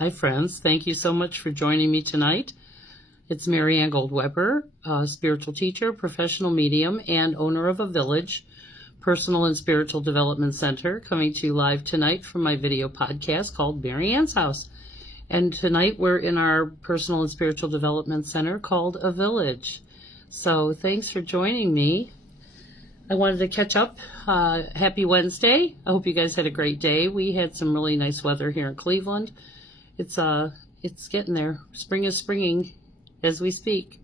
Hi, friends. Thank you so much for joining me tonight. It's Marianne Goldweber, spiritual teacher, professional medium, and owner of a village, personal and spiritual development center, coming to you live tonight from my video podcast called Marianne's House. And tonight we're in our personal and spiritual development center called A Village. So thanks for joining me. I wanted to catch up. Happy Wednesday. I hope you guys had a great day. We had some really nice weather here in Cleveland. It's getting there. Spring is springing as we speak.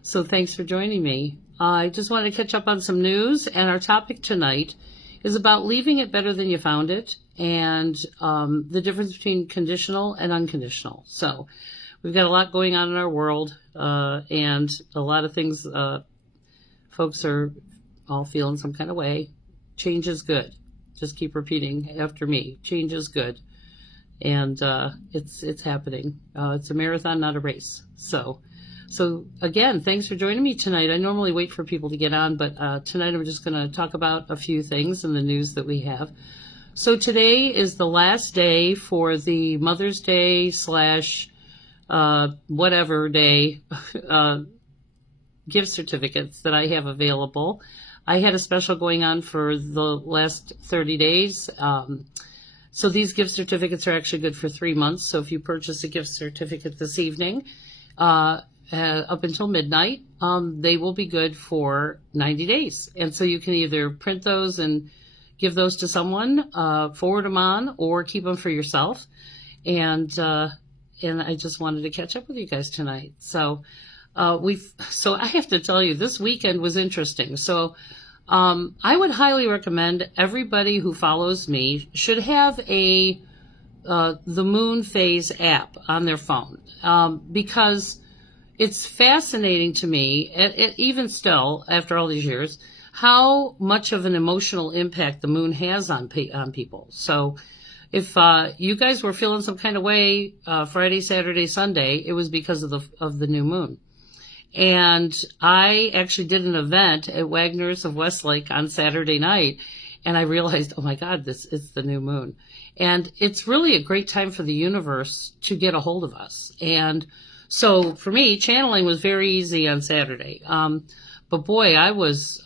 So thanks for joining me. I just wanted to catch up on some news, and our topic tonight is about leaving it better than you found it, and the difference between conditional and unconditional. So we've got a lot going on in our world, and a lot of things folks are all feeling some kind of way. Change is good. Just keep repeating after me. Change is good. And it's happening. It's a marathon, not a race. So again, thanks for joining me tonight. I normally wait for people to get on, but tonight I'm just going to talk about a few things in the news that we have. So today is the last day for the Mother's Day / whatever day gift certificates that I have available. I had a special going on for the last 30 days. So these gift certificates are actually good for 3 months. So if you purchase a gift certificate this evening, up until midnight, they will be good for 90 days. And so you can either print those and give those to someone, forward them on, or keep them for yourself. And I just wanted to catch up with you guys tonight. So I have to tell you, this weekend was interesting. So I would highly recommend everybody who follows me should have the moon phase app on their phone, because it's fascinating to me, even still after all these years, how much of an emotional impact the moon has on people. So if you guys were feeling some kind of way Friday, Saturday, Sunday, it was because of the new moon. And I actually did an event at Wagner's of Westlake on Saturday night, and I realized, oh my God, this is the new moon. And it's really a great time for the universe to get a hold of us. And so for me, channeling was very easy on Saturday. But boy, I was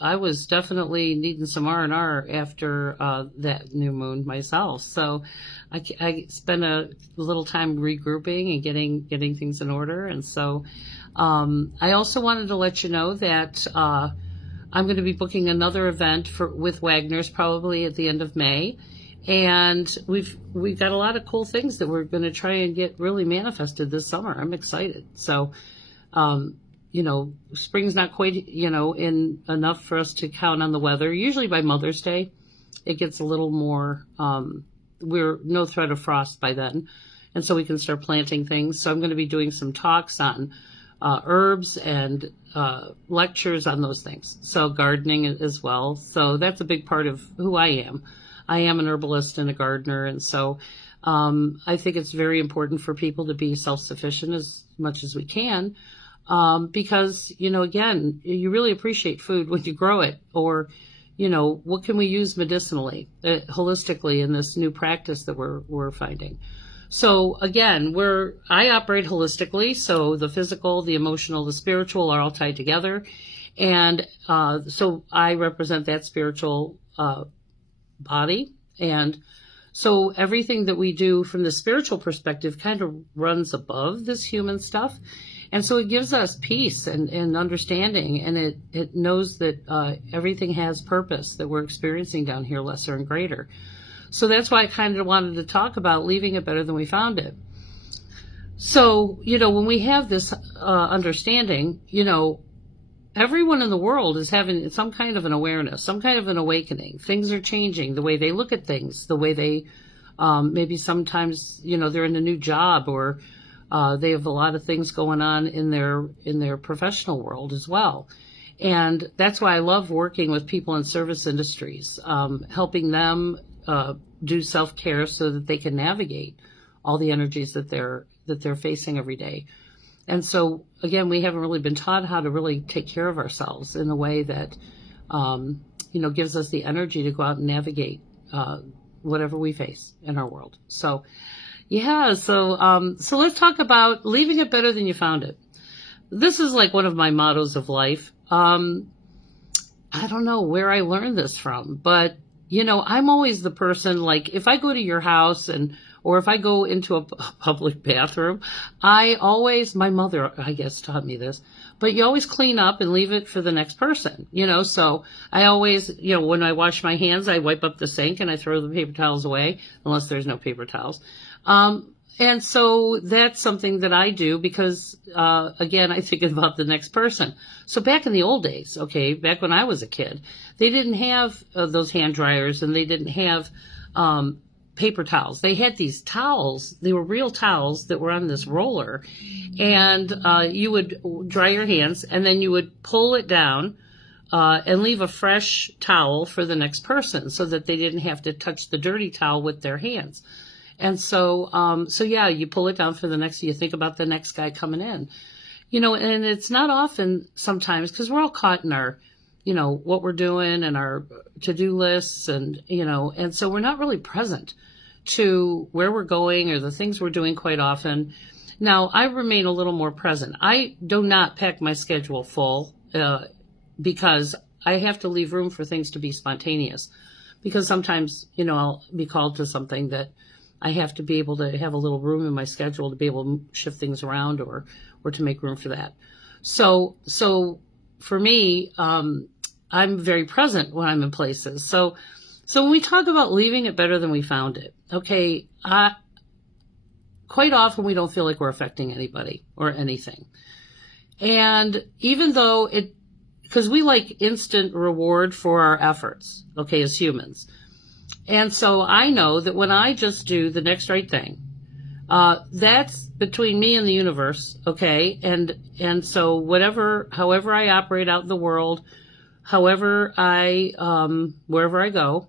definitely needing some R&R after that new moon myself. So I spent a little time regrouping and getting things in order. And so I also wanted to let you know that I'm going to be booking another event with Wagner's probably at the end of May. And we've got a lot of cool things that we're going to try and get really manifested this summer. I'm excited. So, spring's not quite, in enough for us to count on the weather. Usually by Mother's Day, it gets a little more, we're no threat of frost by then. And so we can start planting things. So I'm going to be doing some talks on herbs and lectures on those things. So gardening as well. So that's a big part of who I am. I am an herbalist and a gardener. And so I think it's very important for people to be self-sufficient as much as we can. Because, again, you really appreciate food when you grow it, or, what can we use medicinally, holistically in this new practice that we're finding. So again, I operate holistically. So the physical, the emotional, the spiritual are all tied together. And, so I represent that spiritual, body. And so everything that we do from the spiritual perspective kind of runs above this human stuff. And so it gives us peace and understanding, and it knows that everything has purpose that we're experiencing down here, lesser and greater. So that's why I kind of wanted to talk about leaving it better than we found it. So, when we have this understanding, everyone in the world is having some kind of an awareness, some kind of an awakening. Things are changing, the way they look at things, the way they maybe sometimes, they're in a new job, or they have a lot of things going on in their professional world as well. And that's why I love working with people in service industries, helping them do self-care so that they can navigate all the energies that they're facing every day. And so, again, we haven't really been taught how to really take care of ourselves in a way that, gives us the energy to go out and navigate whatever we face in our world. So, Yeah, so let's talk about leaving it better than you found it. This is like one of my mottos of life. I don't know where I learned this from, but I'm always the person, like if I go to your house or if I go into a public bathroom, my mother, I guess, taught me this, but you always clean up and leave it for the next person, so I always, when I wash my hands, I wipe up the sink and I throw the paper towels away, unless there's no paper towels. And so that's something that I do because, again, I think about the next person. So back in the old days, okay, back when I was a kid, they didn't have those hand dryers and they didn't have paper towels. They had these towels. They were real towels that were on this roller. And you would dry your hands and then you would pull it down and leave a fresh towel for the next person so that they didn't have to touch the dirty towel with their hands. And so yeah, you pull it down for the next, you think about the next guy coming in, and it's not often sometimes because we're all caught in our, what we're doing and our to-do lists and so we're not really present to where we're going or the things we're doing quite often. Now, I remain a little more present. I do not pack my schedule full, because I have to leave room for things to be spontaneous because sometimes, I'll be called to something that I have to be able to have a little room in my schedule to be able to shift things around or to make room for that. So for me, I'm very present when I'm in places. So when we talk about leaving it better than we found it, okay, quite often we don't feel like we're affecting anybody or anything. And even though because we like instant reward for our efforts, okay, as humans. And so I know that when I just do the next right thing, that's between me and the universe, okay? And so however I operate out in the world, wherever I go,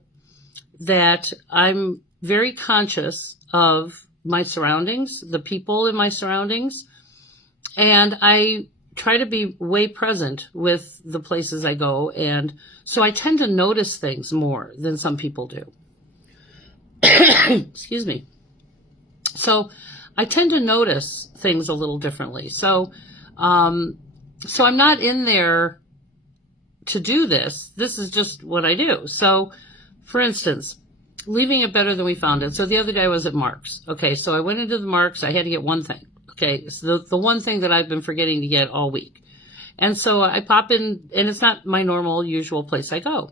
that I'm very conscious of my surroundings, the people in my surroundings, and I try to be way present with the places I go. And so I tend to notice things more than some people do. Excuse me. So I tend to notice things a little differently. So I'm not in there to do this. This is just what I do. So for instance, leaving it better than we found it. So the other day I was at Mark's. Okay. So I went into the Mark's. I had to get one thing. Okay. So the one thing that I've been forgetting to get all week. And so I pop in, and it's not my normal, usual place I go.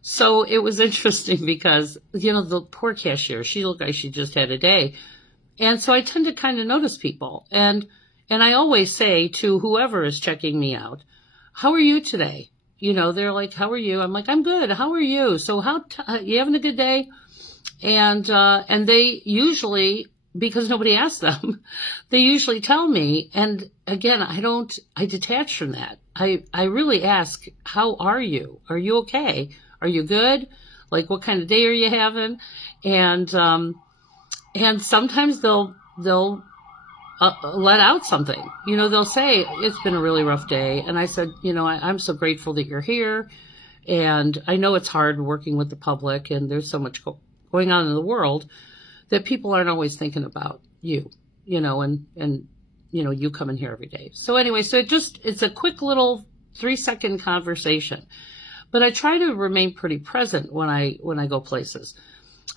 So it was interesting because, the poor cashier, she looked like she just had a day. And so I tend to kind of notice people. And I always say to whoever is checking me out, how are you today? They're like, how are you? I'm like, I'm good. How are you? So you having a good day? And they usually, because nobody asked them, they usually tell me. And again, I detach from that. I really ask, how are you? Are you okay? Are you good? Like, what kind of day are you having? And sometimes they'll let out something. They'll say, it's been a really rough day. And I said, I'm so grateful that you're here. And I know it's hard working with the public and there's so much going on in the world that people aren't always thinking about you, and you come in here every day. So anyway, it's a quick little 3-second conversation. But I try to remain pretty present when I go places,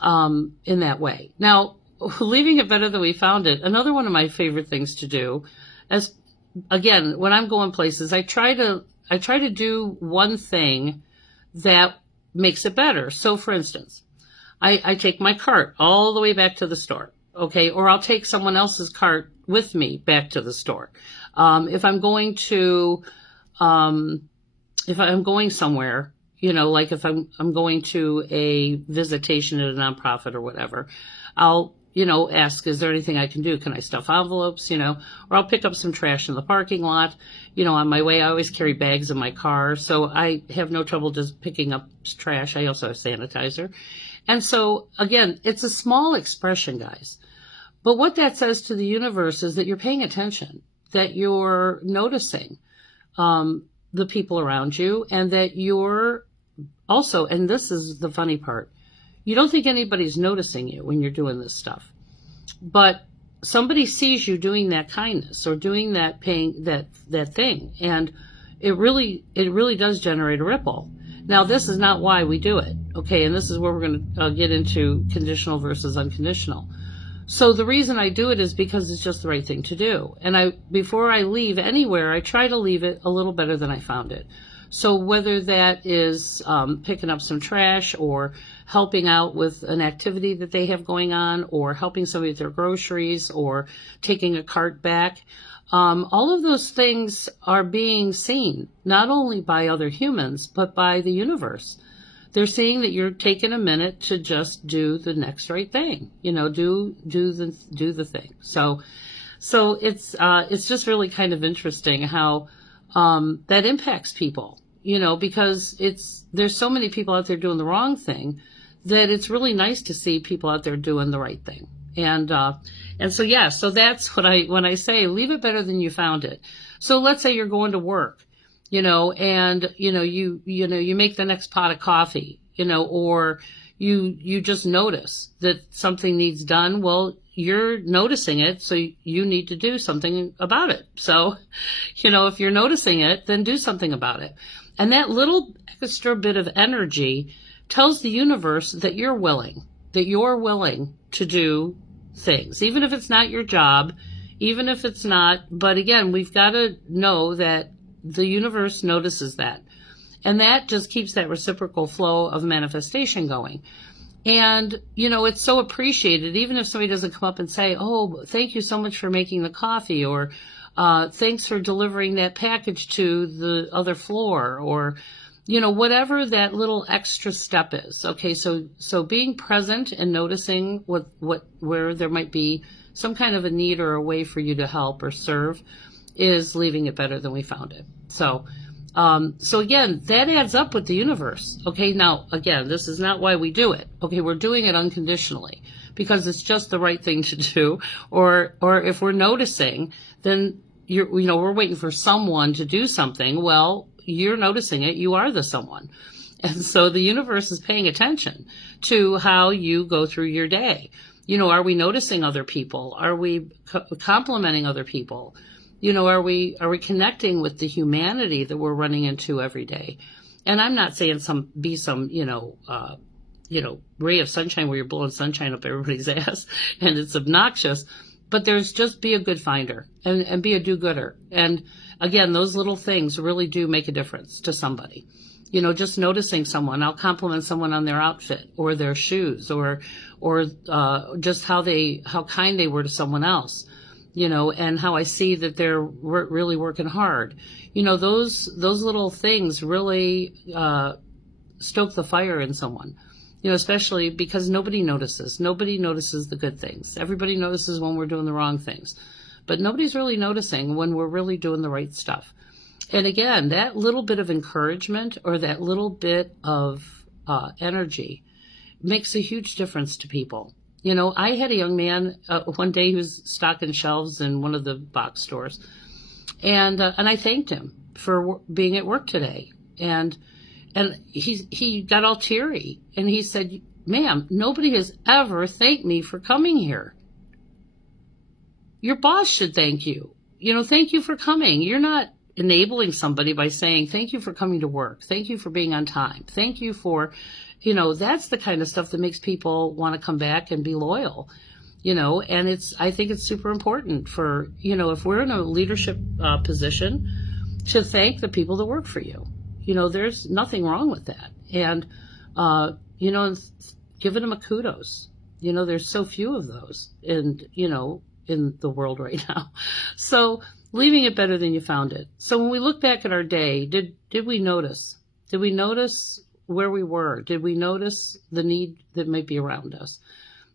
in that way. Now, leaving it better than we found it. Another one of my favorite things to do, again, when I'm going places, I try to do one thing that makes it better. So for instance, I take my cart all the way back to the store. Okay. Or I'll take someone else's cart with me back to the store. If I'm going somewhere, like if I'm going to a visitation at a nonprofit or whatever, I'll, ask, is there anything I can do? Can I stuff envelopes, or I'll pick up some trash in the parking lot. On my way, I always carry bags in my car. So I have no trouble just picking up trash. I also have sanitizer. And so again, it's a small expression, guys. But what that says to the universe is that you're paying attention, that you're noticing, the people around you, and that you're also, and this is the funny part, you don't think anybody's noticing you when you're doing this stuff. but somebody sees you doing that kindness or doing that paying that thing, and it really does generate a ripple. Now, this is not why we do it, okay? And this is where we're going to get into conditional versus unconditional. So the reason I do it is because it's just the right thing to do. And before I leave anywhere, I try to leave it a little better than I found it. So whether that is picking up some trash or helping out with an activity that they have going on, or helping somebody with their groceries, or taking a cart back, all of those things are being seen not only by other humans, but by the universe. They're seeing that you're taking a minute to just do the next right thing, do the thing. So it's just really kind of interesting how that impacts people, because there's so many people out there doing the wrong thing that it's really nice to see people out there doing the right thing. And so that's when I say leave it better than you found it. So let's say you're going to work, and you make the next pot of coffee, or you just notice that something needs done. Well, you're noticing it, so you need to do something about it. So, if you're noticing it, then do something about it. And that little extra bit of energy tells the universe that you're willing to do things, even if it's not your job, even if it's not. But again, we've got to know that the universe notices that. And that just keeps that reciprocal flow of manifestation going. And, it's so appreciated, even if somebody doesn't come up and say, oh, thank you so much for making the coffee, or thanks for delivering that package to the other floor, or, whatever that little extra step is. Okay, so being present and noticing where there might be some kind of a need or a way for you to help or serve is leaving it better than we found it. So again, that adds up with the universe. Okay, now again, this is not why we do it. Okay, we're doing it unconditionally because it's just the right thing to do. Or if we're noticing, then we're waiting for someone to do something. Well, you're noticing it. You are the someone. And so the universe is paying attention to how you go through your day. Are we noticing other people? Are we complimenting other people? Are we connecting with the humanity that we're running into every day? And I'm not saying be some ray of sunshine where you're blowing sunshine up everybody's ass and it's obnoxious, but there's just be a good finder and be a do-gooder. And again, those little things really do make a difference to somebody. Just noticing someone. I'll compliment someone on their outfit or their shoes or just how kind they were to someone else. And how I see that they're really working hard. Those little things really stoke the fire in someone, especially because nobody notices. Nobody notices the good things. Everybody notices when we're doing the wrong things. But nobody's really noticing when we're really doing the right stuff. And again, that little bit of encouragement or that little bit of energy makes a huge difference to people. I had a young man one day who was stocking shelves in one of the box stores, and I thanked him for being at work today, and he got all teary, and he said, "Ma'am, nobody has ever thanked me for coming here. Your boss should thank you. Thank you for coming. You're not enabling somebody by saying thank you for coming to work, thank you for being on time, thank you for." That's the kind of stuff that makes people want to come back and be loyal, and I think it's super important for, if we're in a leadership position, to thank the people that work for you. There's nothing wrong with that. And, giving them a kudos. There's so few of those in the world right now. So leaving it better than you found it. So when we look back at our day, did we notice? Did we notice where we were? Did we notice the need that might be around us?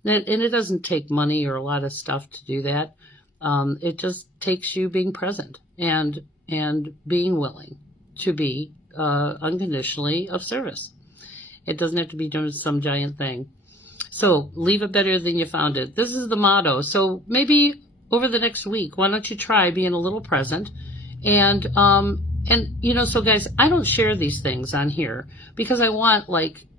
And it doesn't take money or a lot of stuff to do that. It just takes you being present and being willing to be unconditionally of service. It doesn't have to be doing some giant thing. So leave it better than you found it. This is the motto. So maybe over the next week, why don't you try being a little present and so guys, I don't share these things on here because I want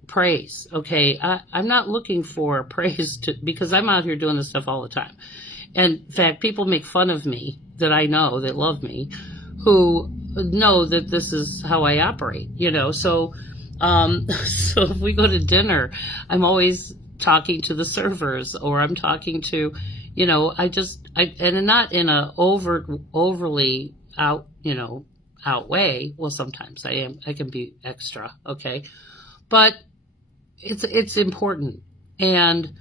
praise. Okay. I'm not looking for praise because I'm out here doing this stuff all the time. And in fact, people make fun of me that I know that love me, who know that this is how I operate, So, so if we go to dinner, I'm always talking to the servers, or I'm talking to, and not in a overly out way. Well, sometimes I can be extra. Okay. But it's important. And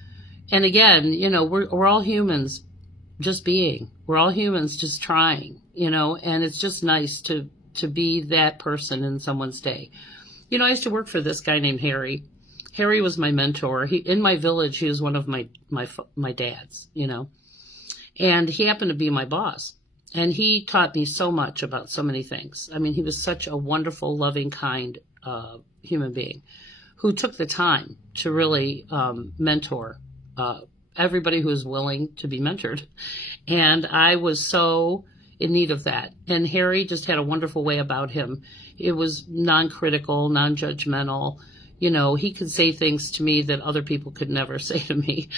again, we're all humans just being. We're all humans just trying, and it's just nice to be that person in someone's day. I used to work for this guy named Harry. Harry was my mentor. In my village, he was one of my dads, and he happened to be my boss. And he taught me so much about so many things. I mean, he was such a wonderful, loving, kind human being who took the time to really mentor everybody who was willing to be mentored. And I was so in need of that. And Harry just had a wonderful way about him. It was non-critical, non-judgmental. He could say things to me that other people could never say to me,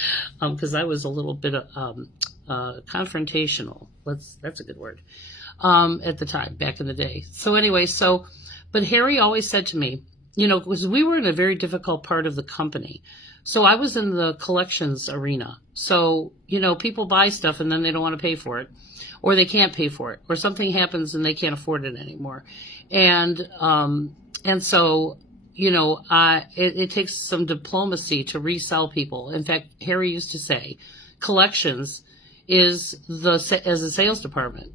because I was a little bit confrontational. That's a good word. At the time, back in the day. So anyway, but Harry always said to me, because we were in a very difficult part of the company. So I was in the collections arena. So, people buy stuff and then they don't want to pay for it, or they can't pay for it, or something happens and they can't afford it anymore. And so, it takes some diplomacy to resell people. In fact, Harry used to say, collections is as a sales department.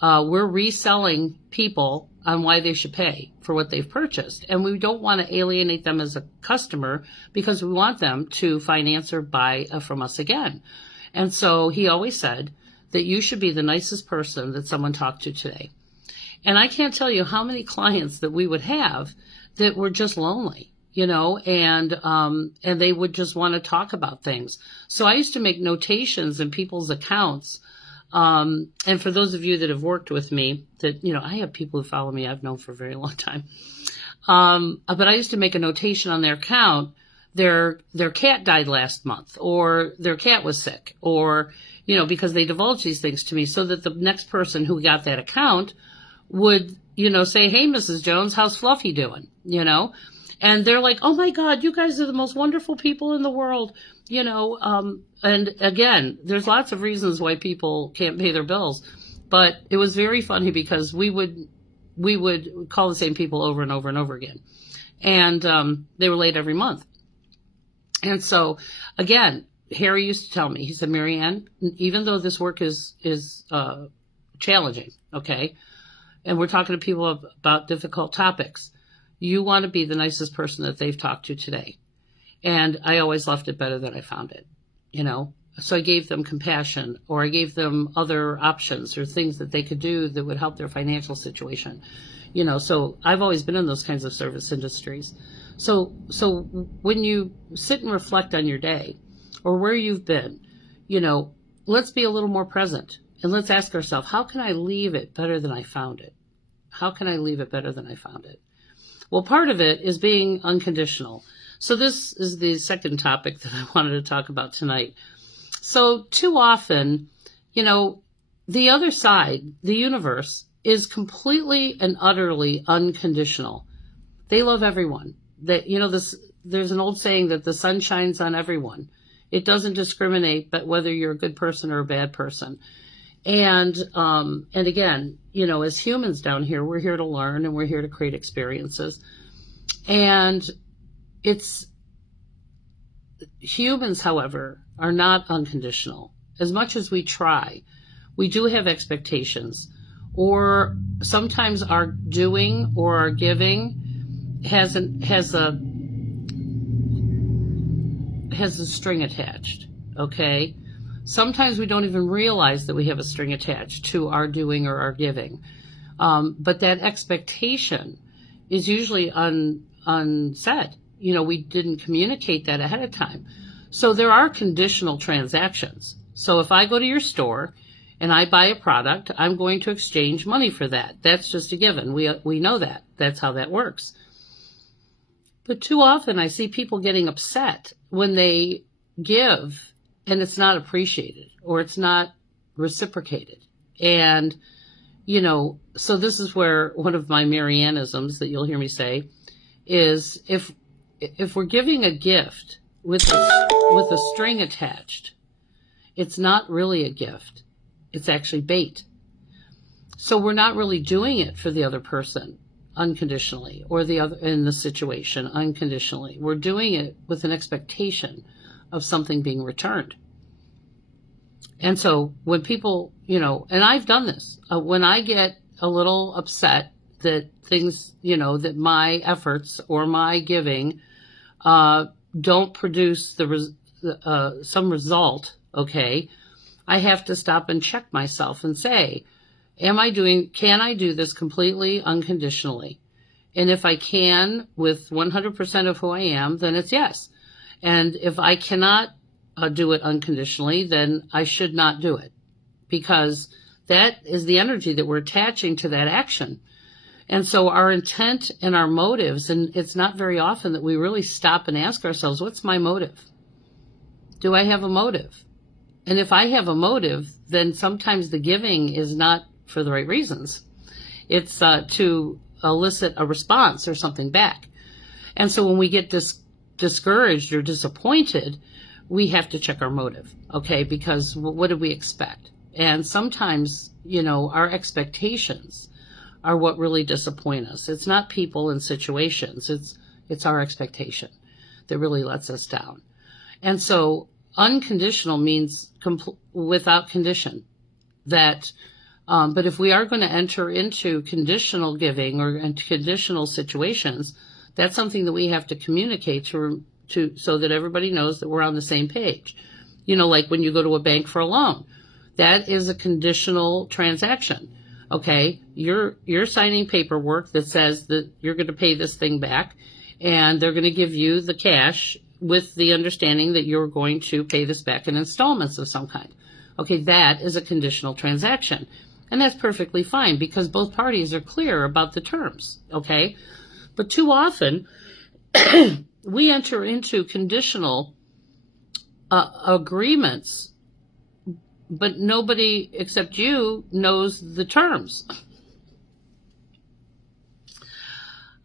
We're reselling people on why they should pay for what they've purchased. And we don't want to alienate them as a customer because we want them to finance or buy from us again. And so he always said that you should be the nicest person that someone talked to today. And I can't tell you how many clients that we would have that were just lonely, and they would just want to talk about things. So I used to make notations in people's accounts. And for those of you that have worked with me, that, I have people who follow me I've known for a very long time. But I used to make a notation on their account. Their cat died last month, or their cat was sick, or, because they divulged these things to me, so that the next person who got that account would, say, hey, Mrs. Jones, how's Fluffy doing? And they're like, oh my God, you guys are the most wonderful people in the world. And again, there's lots of reasons why people can't pay their bills, but it was very funny because we would call the same people over and over and over again. And, they were late every month. And so again, Harry used to tell me, he said, Marianne, even though this work is challenging, okay, and we're talking to people about difficult topics, you want to be the nicest person that they've talked to today. And I always left it better than I found it, So I gave them compassion, or I gave them other options or things that they could do that would help their financial situation. So I've always been in those kinds of service industries. So when you sit and reflect on your day or where you've been, let's be a little more present, and let's ask ourselves, how can I leave it better than I found it? How can I leave it better than I found it? Well, part of it is being unconditional. So this is the second topic that I wanted to talk about tonight. So too often, the other side, the universe, is completely and utterly unconditional. They love everyone. There's an old saying that the sun shines on everyone. It doesn't discriminate, but whether you're a good person or a bad person. And again, as humans down here, we're here to learn and we're here to create experiences. And humans, however, are not unconditional. As much as we try, we do have expectations, or sometimes our doing or our giving has a string attached. Okay. Sometimes we don't even realize that we have a string attached to our doing or our giving. But that expectation is usually unsaid. We didn't communicate that ahead of time. So there are conditional transactions. So if I go to your store and I buy a product, I'm going to exchange money for that. That's just a given. We know that. That's how that works. But too often I see people getting upset when they give and it's not appreciated or it's not reciprocated. And, so this is where one of my Marianneisms that you'll hear me say is if we're giving a gift with a string attached, it's not really a gift. It's actually bait. So we're not really doing it for the other person unconditionally, or the other in the situation unconditionally. We're doing it with an expectation of something being returned. And so when people, and I've done this, when I get a little upset that things, that my efforts or my giving don't produce some result, okay, I have to stop and check myself and say, can I do this completely unconditionally? And if I can with 100% of who I am, then it's yes. And if I cannot do it unconditionally, then I should not do it, because that is the energy that we're attaching to that action. And so our intent and our motives, and it's not very often that we really stop and ask ourselves, what's my motive? Do I have a motive? And if I have a motive, then sometimes the giving is not for the right reasons. It's to elicit a response or something back. And so when we get discouraged or disappointed, we have to check our motive, okay? Because what did we expect? And sometimes, our expectations are what really disappoint us. It's not people and situations. It's our expectation that really lets us down. And so unconditional means without condition. But if we are going to enter into conditional giving or conditional situations, that's something that we have to communicate to so that everybody knows that we're on the same page. Like when you go to a bank for a loan, that is a conditional transaction. Okay, you're signing paperwork that says that you're going to pay this thing back, and they're going to give you the cash with the understanding that you're going to pay this back in installments of some kind. Okay, that is a conditional transaction. And that's perfectly fine because both parties are clear about the terms, okay? But too often, we enter into conditional agreements, but nobody except you knows the terms.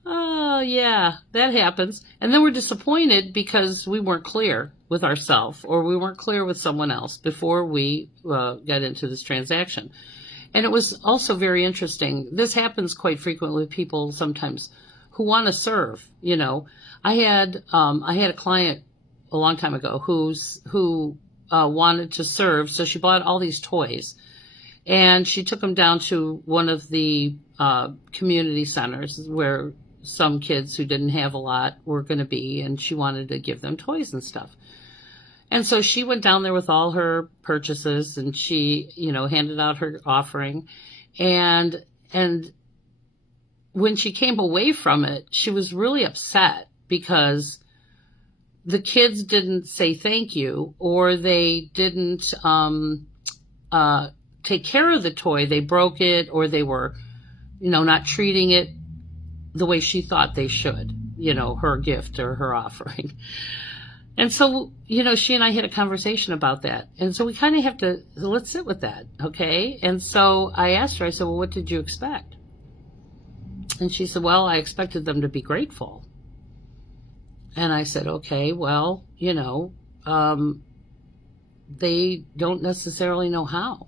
Oh, yeah, that happens. And then we're disappointed because we weren't clear with ourselves or we weren't clear with someone else before we got into this transaction. And it was also very interesting. This happens quite frequently with people sometimes who want to serve. I had a client a long time ago who wanted to serve, so she bought all these toys, and she took them down to one of the community centers where some kids who didn't have a lot were going to be, and she wanted to give them toys and stuff. And so she went down there with all her purchases, and she, handed out her offering. And when she came away from it, she was really upset because the kids didn't say thank you, or they didn't take care of the toy. They broke it, or they were, not treating it the way she thought they should, her gift or her offering. And so, she and I had a conversation about that. And so we kind of have to, let's sit with that, okay? And so I asked her, I said, well, what did you expect? And she said, well, I expected them to be grateful. And I said, okay, well, they don't necessarily know how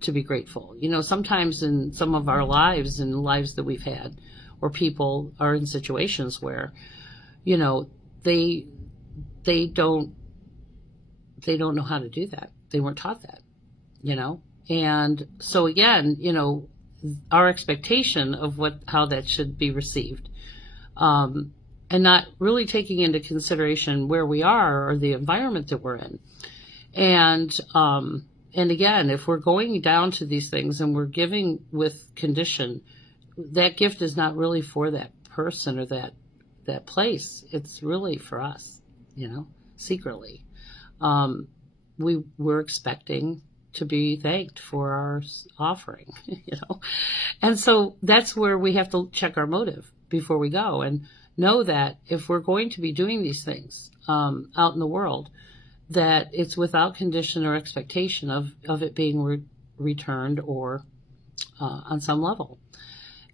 to be grateful. Sometimes in some of our lives and lives that we've had, or people are in situations where, they don't know how to do that. They weren't taught that, And so again, our expectation of how that should be received, and not really taking into consideration where we are or the environment that we're in. And again, if we're going down to these things and we're giving with condition, that gift is not really for that person or that place. It's really for us. Secretly. We're expecting to be thanked for our offering, And so that's where we have to check our motive before we go. And know that if we're going to be doing these things out in the world, that it's without condition or expectation of it being returned or on some level.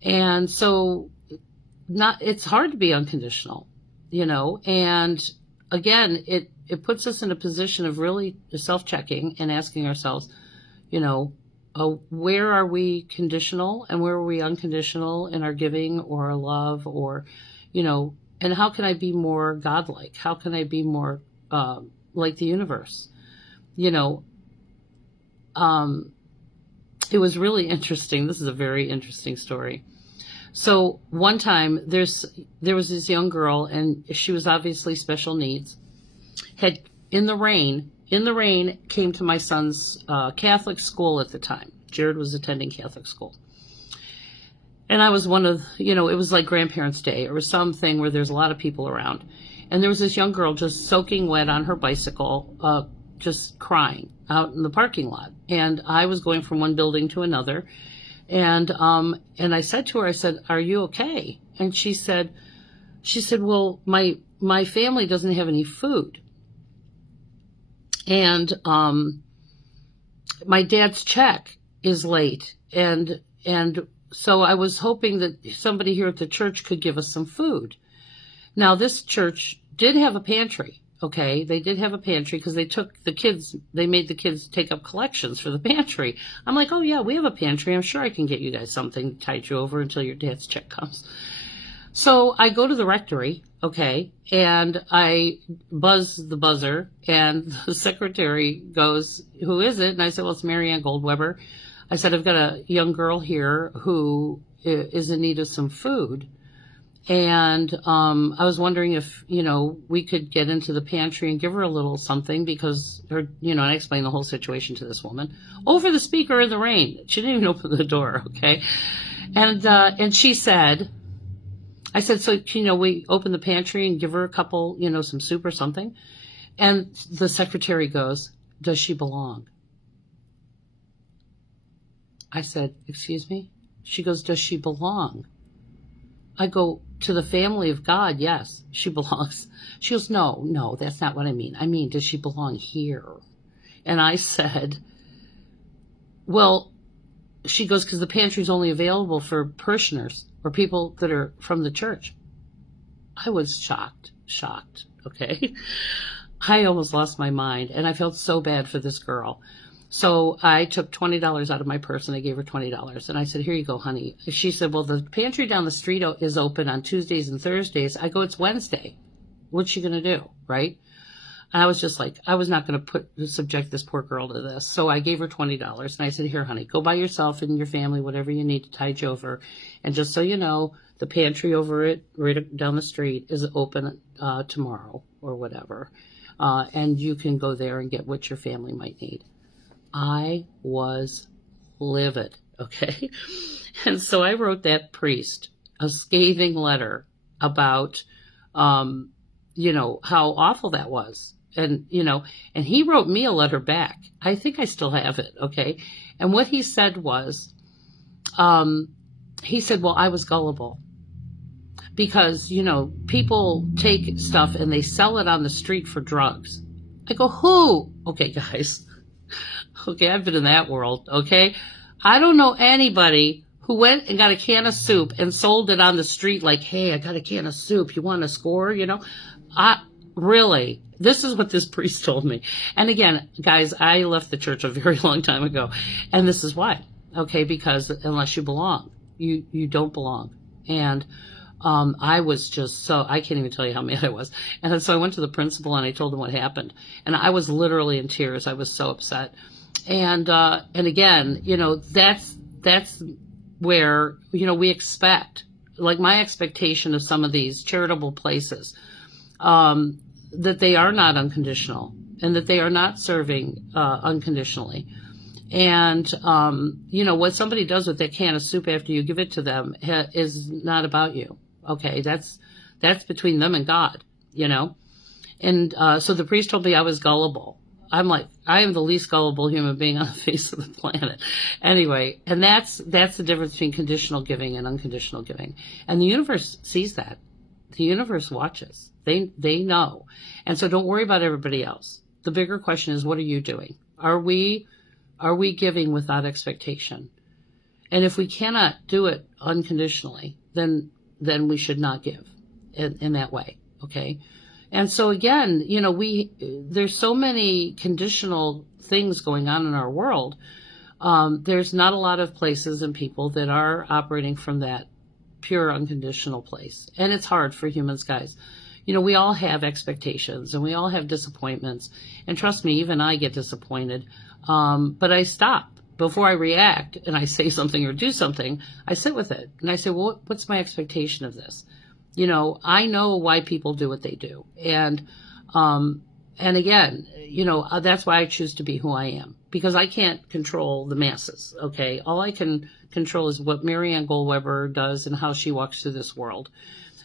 And so it's hard to be unconditional, and again, it puts us in a position of really self-checking and asking ourselves, where are we conditional and where are we unconditional in our giving or our love, or, and how can I be more godlike? How can I be more like the universe? It was really interesting. This is a very interesting story. So one time there was this young girl, and she was obviously special needs, had in the rain came to my son's Catholic school at the time. Jared was attending Catholic school. And I was one of, it was like Grandparents' Day or something where there's a lot of people around. And there was this young girl just soaking wet on her bicycle, just crying out in the parking lot. And I was going from one building to another. And I said to her, I said, "Are you okay?" And she said, "Well, my family doesn't have any food. And my dad's check is late. And so I was hoping that somebody here at the church could give us some food." Now, this church did have a pantry. Okay, they did have a pantry because they made the kids take up collections for the pantry. I'm like, "Oh yeah, we have a pantry. I'm sure I can get you guys something to tide you over until your dad's check comes." So I go to the rectory, okay, and I buzz the buzzer, and the secretary goes, "Who is it?" And I said, "Well, it's Marianne Goldweber." I said, "I've got a young girl here who is in need of some food. And I was wondering if, we could get into the pantry and give her a little something because her, and I explained the whole situation to this woman over the speaker in the rain. She didn't even open the door, okay? And she said, I said, "So, we open the pantry and give her a couple, some soup or something?" And the secretary goes, "Does she belong?" I said, "Excuse me?" She goes, "Does she belong?" I go, "To the family of God, yes, she belongs." She goes, No, that's not what I mean. I mean, does she belong here?" And I said, "Well," she goes, "because the pantry is only available for parishioners or people that are from the church." I was shocked, okay? I almost lost my mind, and I felt so bad for this girl. So I took $20 out of my purse and I gave her $20. And I said, "Here you go, honey." She said, "Well, the pantry down the street is open on Tuesdays and Thursdays." I go, "It's Wednesday. What's she going to do?" Right? And I was just like, I was not going to subject this poor girl to this. So I gave her $20 and I said, "Here, honey, go buy yourself and your family whatever you need to tide you over. And just so you know, the pantry over it right down the street is open tomorrow or whatever. And you can go there and get what your family might need." I was livid, okay? And so I wrote that priest a scathing letter about, how awful that was. And, and he wrote me a letter back. I think I still have it, okay? And what he said was, he said, "Well, I was gullible. Because, people take stuff and they sell it on the street for drugs." I go, "Who?" Okay, guys. Okay, I've been in that world, okay? I don't know anybody who went and got a can of soup and sold it on the street like, "Hey, I got a can of soup. You want to score?" Really, this is what this priest told me. And again, guys, I left the church a very long time ago. And this is why, okay? Because unless you belong, you don't belong. And I was just I can't even tell you how mad I was. And so I went to the principal and I told him what happened. And I was literally in tears. I was so upset. And again, that's where, we expect, like my expectation of some of these charitable places, that they are not unconditional and that they are not serving unconditionally. And, what somebody does with that can of soup after you give it to them is not about you. Okay, that's between them and God, And so the priest told me I was gullible. I'm like, I am the least gullible human being on the face of the planet. Anyway, and that's the difference between conditional giving and unconditional giving. And the universe sees that. The universe watches. They know. And so don't worry about everybody else. The bigger question is, what are you doing? Are we giving without expectation? And if we cannot do it unconditionally, then we should not give in that way. Okay. And so again, there's so many conditional things going on in our world. There's not a lot of places and people that are operating from that pure unconditional place. And it's hard for humans, guys. We all have expectations and we all have disappointments. And trust me, even I get disappointed. But I stop before I react and I say something or do something. I sit with it and I say, well, what's my expectation of this? I know why people do what they do. And again, that's why I choose to be who I am, because I can't control the masses. Okay. All I can control is what Marianne Goldweber does and how she walks through this world.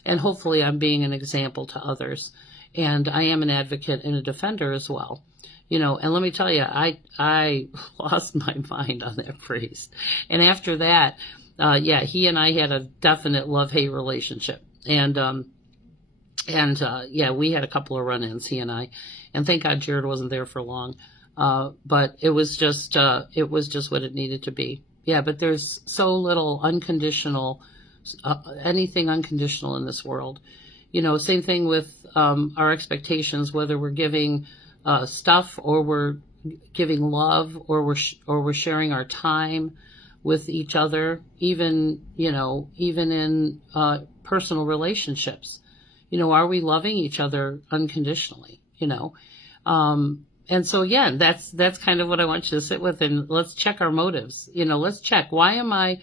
And hopefully I'm being an example to others. And I am an advocate and a defender as well. And let me tell you, I lost my mind on that priest. And after that, he and I had a definite love-hate relationship. And we had a couple of run-ins, he and I. And thank God Jared wasn't there for long. But it was just what it needed to be. Yeah, but there's so little unconditional, anything unconditional in this world. Same thing with our expectations, whether we're giving stuff or we're giving love or we're sharing our time with each other, even in personal relationships. Are we loving each other unconditionally? And so again, that's kind of what I want you to sit with, and let's check our motives. Let's check, why am and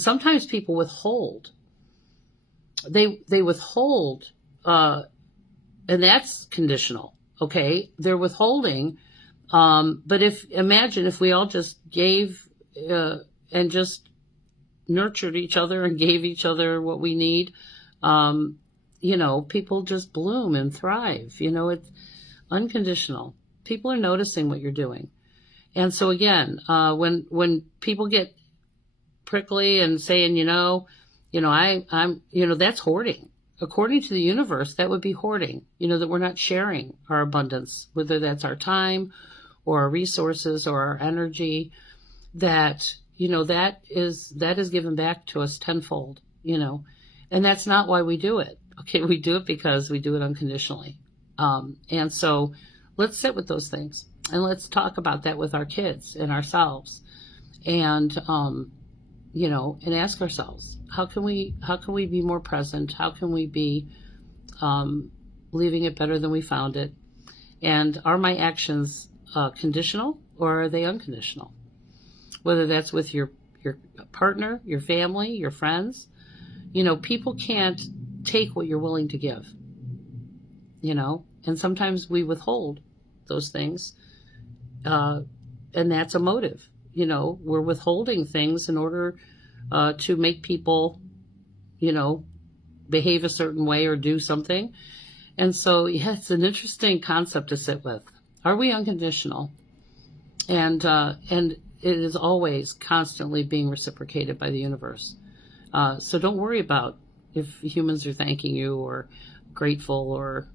sometimes people withhold. They withhold, and that's conditional. Okay. They're withholding. But imagine if we all just gave, and just nurtured each other and gave each other what we need, people just bloom and thrive. It's unconditional. People are noticing what you're doing. And so again, when people get prickly and saying, that's hoarding. According to the universe, that would be hoarding, that we're not sharing our abundance, whether that's our time or our resources or our energy, that is given back to us tenfold, and that's not why we do it. Okay. We do it because we do it unconditionally. And so let's sit with those things and let's talk about that with our kids and ourselves, and, and ask ourselves, how can we be more present? How can we be, leaving it better than we found it? And are my actions, conditional, or are they unconditional? Whether that's with your partner, your family, your friends, people can't take what you're willing to give, and sometimes we withhold those things. And that's a motive. We're withholding things in order to make people, behave a certain way or do something. And so, it's an interesting concept to sit with. Are we unconditional? And it is always constantly being reciprocated by the universe. So don't worry about if humans are thanking you or grateful or,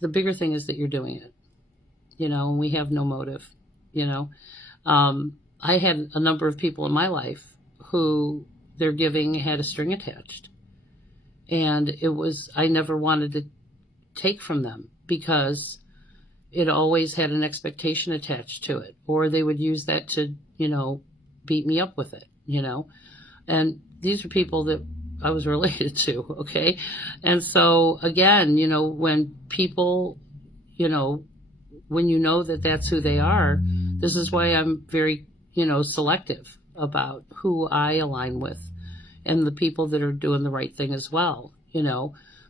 the bigger thing is that you're doing it, and we have no motive, I had a number of people in my life who their giving had a string attached, and I never wanted to take from them because it always had an expectation attached to it, or they would use that to, beat me up with it, and these are people that I was related to. Okay. And so again, when people, when that that's who they are, this is why I'm very, selective about who I align with and the people that are doing the right thing as well,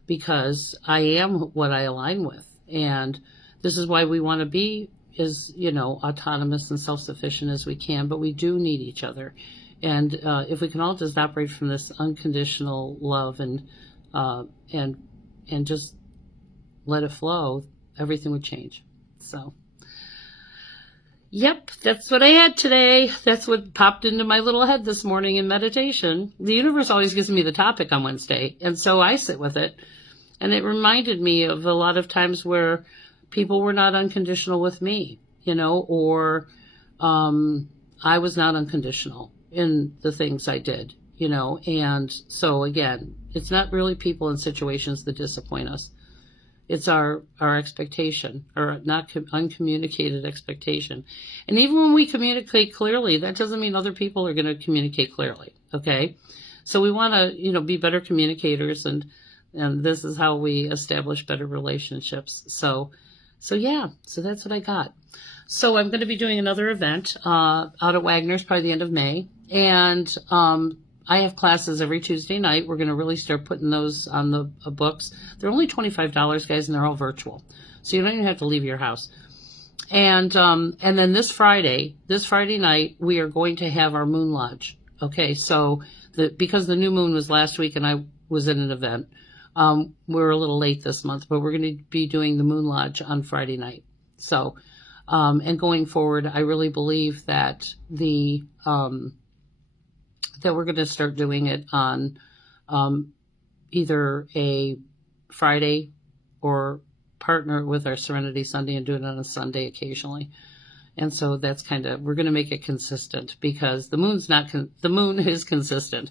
because I am what I align with. And this is why we want to be as, autonomous and self-sufficient as we can, but we do need each other. And if we can all just operate from this unconditional love and just let it flow, everything would change. So, Yep, that's what I had today. That's what popped into my little head this morning in meditation. The universe always gives me the topic on Wednesday, and so I sit with it. And it reminded me of a lot of times where people were not unconditional with me, or I was not unconditional in the things I did, And so again, it's not really people and situations that disappoint us. It's our expectation, or not uncommunicated expectation. And even when we communicate clearly, that doesn't mean other people are going to communicate clearly. Okay. So we want to, be better communicators, and this is how we establish better relationships. So yeah, so that's what I got. So I'm going to be doing another event, out at Wagner's, probably the end of May. And, I have classes every Tuesday night. We're going to really start putting those on the books. They're only $25, guys, and they're all virtual. So you don't even have to leave your house. And then this Friday night, we are going to have our Moon Lodge. Okay. So because the new moon was last week and I was in an event, we're a little late this month, but we're going to be doing the Moon Lodge on Friday night. So, and going forward, I really believe that that we're going to start doing it on either a Friday or partner with our Serenity Sunday and do it on a Sunday occasionally. And so that's we're going to make it consistent, because the moon is consistent,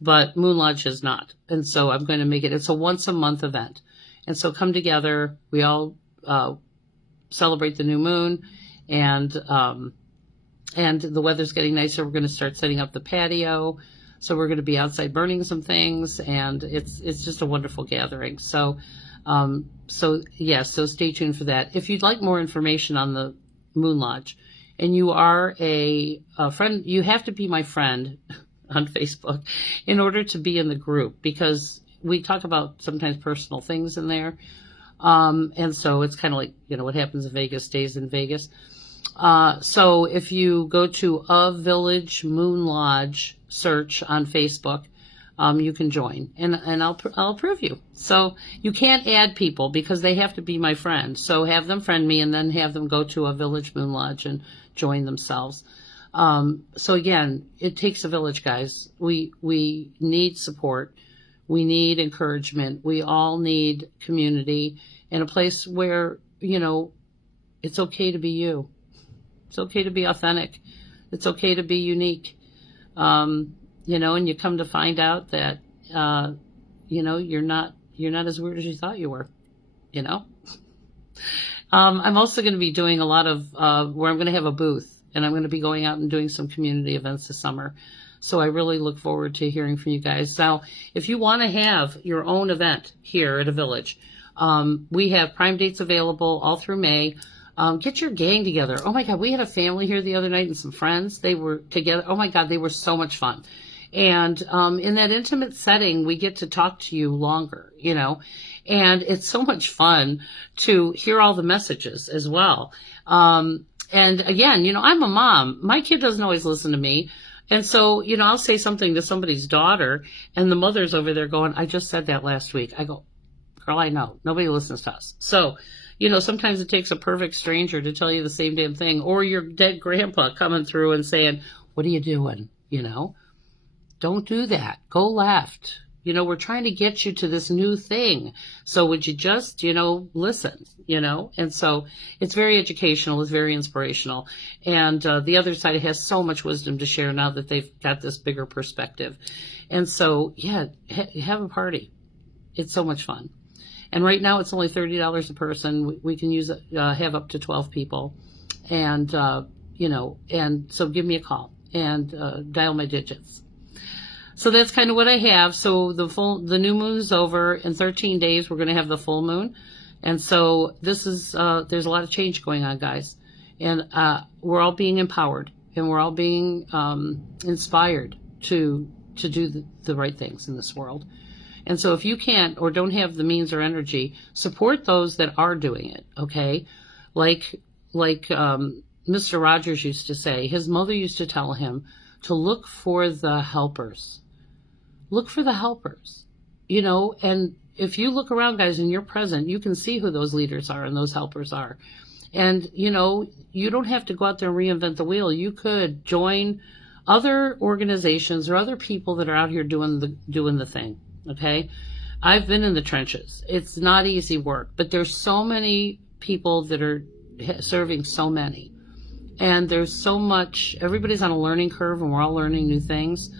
but Moon Lodge is not. And so I'm going to make it's a once a month event. And so come together, we all celebrate the new moon, and the weather's getting nicer. We're going to start setting up the patio. So we're going to be outside burning some things, and it's just a wonderful gathering. So stay tuned for that. If you'd like more information on the Moon Lodge, and you are a friend, you have to be my friend on Facebook in order to be in the group, because we talk about sometimes personal things in there. And so it's kind of like, what happens in Vegas stays in Vegas. So if you go to A Village Moon Lodge search on Facebook, you can join, and I'll approve you. So you can't add people because they have to be my friend. So have them friend me, and then have them go to A Village Moon Lodge and join themselves. So again, it takes a village, guys. We need support. We need encouragement. We all need community, and a place where, it's okay to be you. It's okay to be authentic. It's okay to be unique. And you come to find out that, you're not as weird as you thought you were, I'm also going to be doing a lot of, where I'm going to have a booth, and I'm going to be going out and doing some community events this summer. So I really look forward to hearing from you guys. Now, if you want to have your own event here at a village, we have prime dates available all through May. Get your gang together. Oh my God, we had a family here the other night and some friends. They were together. Oh my God, they were so much fun. And in that intimate setting, we get to talk to you longer, and it's so much fun to hear all the messages as well. And again, I'm a mom. My kid doesn't always listen to me. And so, I'll say something to somebody's daughter, and the mother's over there going, I just said that last week. I go, girl, I know. Nobody listens to us. So, sometimes it takes a perfect stranger to tell you the same damn thing, or your dead grandpa coming through and saying, what are you doing? Don't do that. Go left. We're trying to get you to this new thing. So would you just, listen, And so it's very educational. It's very inspirational. And the other side has so much wisdom to share now that they've got this bigger perspective. And so, yeah, have a party. It's so much fun. And right now it's only $30 a person. We can have up to 12 people. And, and so give me a call and dial my digits. So that's kind of what I have. So the new moon is over. In 13 days, we're going to have the full moon. And so there's a lot of change going on, guys. And we're all being empowered, and we're all being inspired to do the right things in this world. And so if you can't or don't have the means or energy, support those that are doing it, okay? Like Mr. Rogers used to say, his mother used to tell him to look for the helpers. Look for the helpers, and if you look around, guys, and you're present, you can see who those leaders are and those helpers are. And, you don't have to go out there and reinvent the wheel. You could join other organizations or other people that are out here doing the thing. Okay. I've been in the trenches. It's not easy work, but there's so many people that are serving so many. And there's so much, everybody's on a learning curve and we're all learning new things.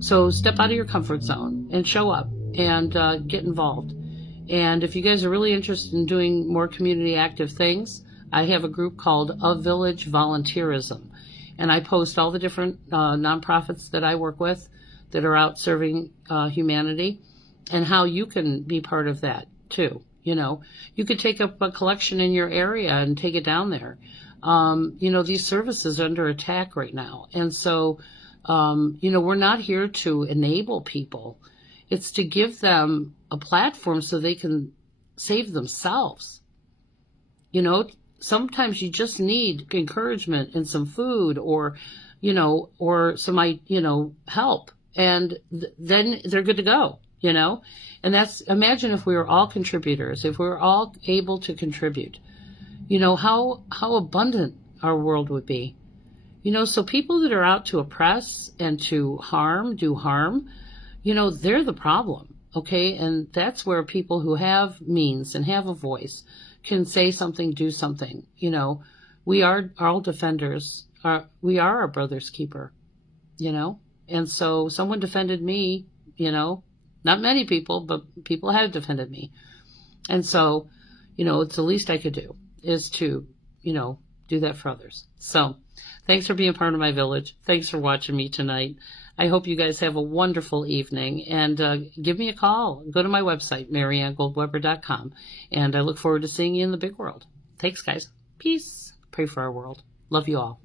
So step out of your comfort zone and show up and get involved. And if you guys are really interested in doing more community active things, I have a group called A Village Volunteerism. And I post all the different nonprofits that I work with that are out serving humanity and how you can be part of that too. You could take up a collection in your area and take it down there. These services are under attack right now. And so, we're not here to enable people. It's to give them a platform so they can save themselves. Sometimes you just need encouragement and some food or some, help. And then they're good to go, And imagine if we were all contributors, if we were all able to contribute, how abundant our world would be. So people that are out to oppress and to do harm, they're the problem, okay? And that's where people who have means and have a voice can say something, do something. We are all defenders. We are our brother's keeper, And so someone defended me, not many people, but people have defended me. And so, it's the least I could do is to, do that for others. So thanks for being part of my village. Thanks for watching me tonight. I hope you guys have a wonderful evening, and give me a call. Go to my website, mariannegoldweber.com, and I look forward to seeing you in the big world. Thanks, guys. Peace. Pray for our world. Love you all.